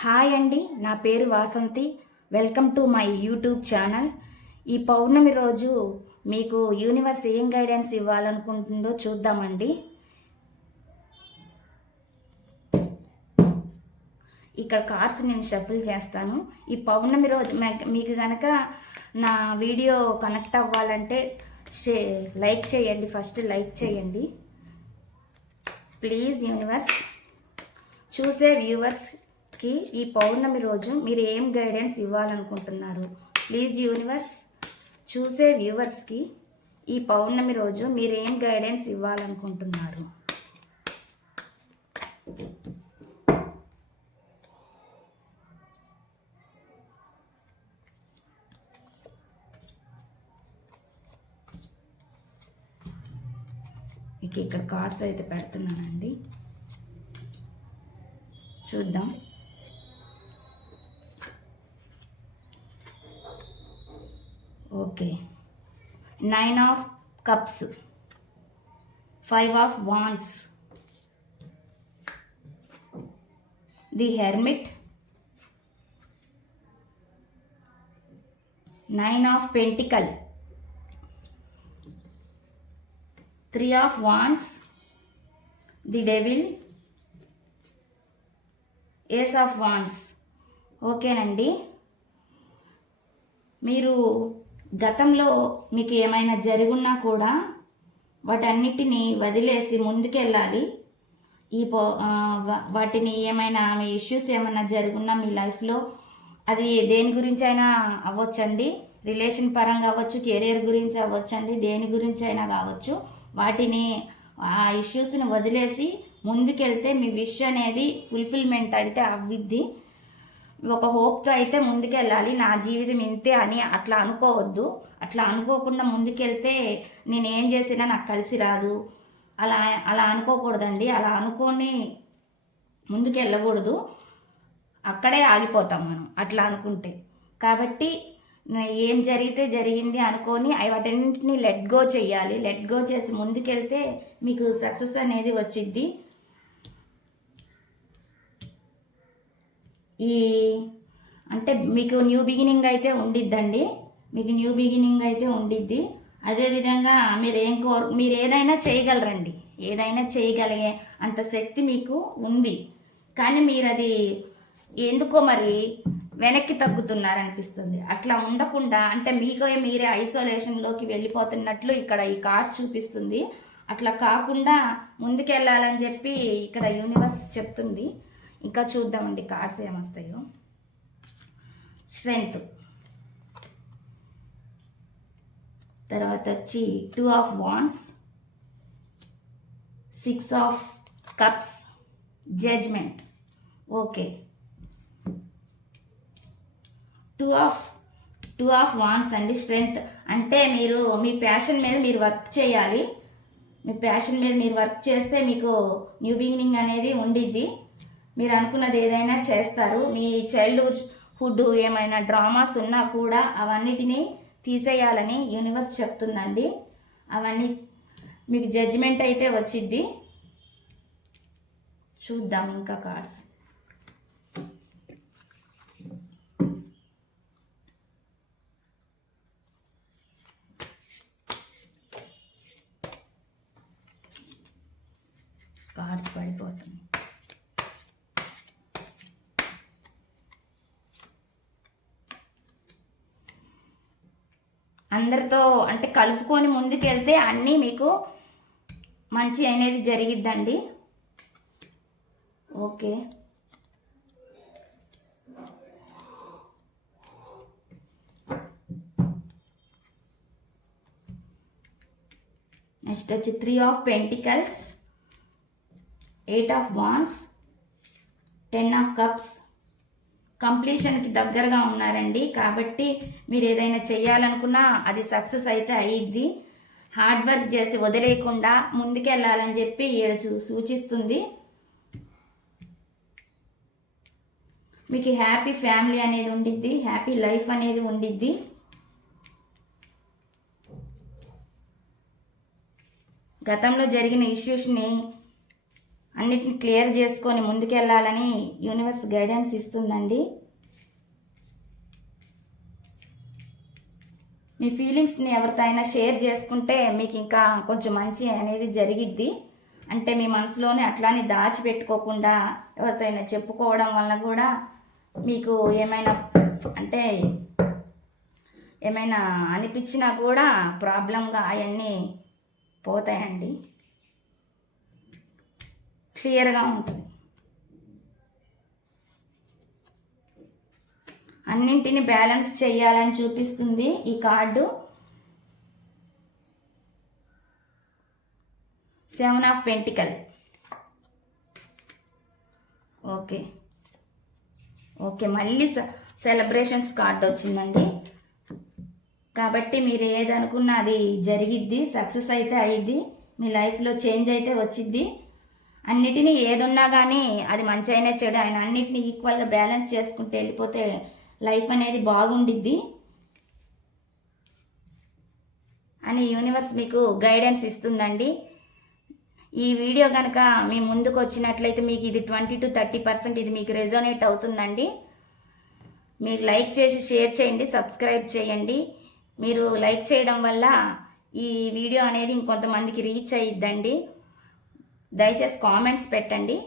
Hi అండి నా పేరు Vasanthi. Welcome to my YouTube channel. ఈ పౌర్ణమి రోజు మీకు యూనివర్స్ ఏం గైడెన్స్ ఇవ్వాలనుకుంటుందో చూద్దామండి. ఇక్కడ కార్డ్స్ నేను షఫుల్ చేస్తాను. ఈ పౌర్ణమి రోజు మీకు కనుక నా వీడియో కనెక్ట్ అవ్వాలంటే షే లైక్ చేయండి ఫస్ట్ లైక్ చేయండి. ప్లీజ్ యూనివర్స్ చూసే వ్యూవర్స్ కి ఈ పౌర్ణమి రోజు మీరు ఏం గైడెన్స్ ఇవ్వాలనుకుంటున్నారు? ప్లీజ్ యూనివర్స్ చూసే వ్యూవర్స్కి ఈ పౌర్ణమి రోజు మీరు ఏం గైడెన్స్ ఇవ్వాలనుకుంటున్నారు? మీకు ఇక్కడ కార్డ్స్ అయితే పెడుతున్నానండి. చూద్దాం. Okay. Nine of cups five of wands the hermit nine of pentacle three of wands the devil ace of wands ఓకేనండి మీరు గతంలో మీకు ఏమైనా జరుగున్నా కూడా వాటన్నిటిని వదిలేసి ముందుకెళ్ళాలి. ఈ పో వా- వాటిని ఏమైనా మీ ఇష్యూస్ ఏమైనా జరుగున్నా మీ లైఫ్లో అది దేని గురించి అయినా అవ్వచ్చండి. రిలేషన్ పరంగా అవ్వచ్చు కెరీర్ గురించి అవ్వచ్చండి. దేని గురించి అయినా కావచ్చు. వాటిని ఆ ఇష్యూస్ని వదిలేసి ముందుకెళ్తే మీ విష్ అనేది ఫుల్ఫిల్మెంట్ అయితే అవ్విద్ది. ఒక హోప్తో అయితే ముందుకెళ్ళాలి. నా జీవితం ఇంతే అని అట్లా అనుకోవద్దు. అట్లా అనుకోకుండా ముందుకెళ్తే నేను ఏం చేసినా నాకు కలిసి రాదు. అలా అలా అనుకోకూడదండి. అలా అనుకొని ముందుకెళ్ళకూడదు. అక్కడే ఆగిపోతాం మనం అట్లా అనుకుంటే. కాబట్టి ఏం జరిగితే జరిగింది అనుకొని అవి వాటన్నింటినీ లెట్ గో చేయాలి. లెట్ గో చేసి ముందుకెళ్తే మీకు సక్సెస్ అనేది వచ్చిద్ది. ఈ అంటే మీకు న్యూ బిగినింగ్ అయితే ఉండిద్దండి. మీకు న్యూ బిగినింగ్ అయితే ఉండిద్ది. అదేవిధంగా మీరు ఏం కోరు మీరు ఏదైనా చేయగలరండి. ఏదైనా చేయగలిగే అంత శక్తి మీకు ఉంది. కానీ మీరు అది ఎందుకో మరి వెనక్కి తగ్గుతున్నారనిపిస్తుంది. అట్లా ఉండకుండా అంటే మీకే మీరే ఐసోలేషన్లోకి వెళ్ళిపోతున్నట్లు ఇక్కడ ఈ కార్డ్స్ చూపిస్తుంది. అట్లా కాకుండా ముందుకెళ్ళాలని చెప్పి ఇక్కడ యూనివర్స్ చెప్తుంది. ఇంకా చూద్దామండి కార్డ్స్ ఏమొస్తాయో. స్ట్రెంగ్త్. తర్వాత వచ్చి two of wands. Six of cups. Judgement. Okay. Two of two of wands అండి స్ట్రెంగ్త్. అంటే మీరు మీ ప్యాషన్ మీద మీరు వర్క్ చేయాలి. మీ ప్యాషన్ మీద మీరు వర్క్ చేస్తే మీకు న్యూ బిగినింగ్ అనేది ఉండిద్ది. మీరు అనుకున్నది ఏదైనా చేస్తారు. మీ చైల్డ్హుడ్ హుడ్ ఏమైనా డ్రామాస్ ఉన్నా కూడా అవన్నిటినీ తీసేయాలని యూనివర్స్ చెప్తుందండి. అవన్నీ మీకు జడ్జిమెంట్ అయితే వచ్చిద్ది. చూద్దాం ఇంకా కార్డ్స్ కార్డ్స్ పడిపోతుంది అందరితో అంటే కలుపుకొని ముందుకెళ్తే అన్నీ మీకు మంచి అనేది జరిగిద్దండి. ఓకే. నెక్స్ట్ వచ్చి three of pentacles eight of wands ten of cups. కంప్లీషన్కి దగ్గరగా ఉన్నారండి. కాబట్టి మీరు ఏదైనా చేయాలనుకున్నా అది సక్సెస్ అయితే అయ్యిద్ది. హార్డ్ వర్క్ చేసి వదిలేయకుండా ముందుకెళ్ళాలని చెప్పి ఈడ చూ- సూచిస్తుంది. మీకు హ్యాపీ ఫ్యామిలీ అనేది ఉండిద్ది హ్యాపీ లైఫ్ అనేది ఉండిద్ది. గతంలో జరిగిన ఇష్యూస్ని అన్నిటిని క్లియర్ చేసుకొని ముందుకెళ్ళాలని యూనివర్స్ గైడెన్స్ ఇస్తుందండి. మీ ఫీలింగ్స్ని ఎవరితో అయినా షేర్ చేసుకుంటే మీకు ఇంకా కొంచెం మంచి అనేది జరిగిద్ది. అంటే మీ మనసులోనే అట్లానే దాచిపెట్టుకోకుండా ఎవరితో అయినా చెప్పుకోవడం వల్ల కూడా మీకు ఏమైనా అంటే ఏమైనా అనిపించినా కూడా ప్రాబ్లంగా అవన్నీ పోతాయండి. క్లియర్గా ఉంటుంది. అన్నింటిని బ్యాలెన్స్ చేయాలని చూపిస్తుంది ఈ card. Seven of pentacle. Okay. Okay మళ్ళీ సెలబ్రేషన్స్ కార్డు వచ్చిందండి. కాబట్టి మీరు ఏదనుకున్నా అది జరిగిద్ది సక్సెస్ అయితే అయ్యిద్ది మీ లైఫ్లో చేంజ్ అయితే వచ్చిద్ది. అన్నిటినీ ఏదున్నా కానీ అది మంచి అయినా చెడు ఆయన అన్నిటిని ఈక్వల్గా బ్యాలెన్స్ చేసుకుంటే వెళ్ళిపోతే లైఫ్ అనేది బాగుండిద్ది. అని యూనివర్స్ మీకు గైడెన్స్ ఇస్తుందండి. ఈ వీడియో కనుక మీ ముందుకు వచ్చినట్లయితే మీకు ఇది ట్వంటీ టు థర్టీ పర్సెంట్ ఇది మీకు రెజోనేట్ అవుతుందండి. మీరు లైక్ చేసి షేర్ చేయండి సబ్స్క్రైబ్ చేయండి. మీరు లైక్ చేయడం వల్ల ఈ వీడియో అనేది ఇంకొంతమందికి రీచ్ అయ్యిద్దండి దయచేసి కామెంట్స్ పెట్టండి.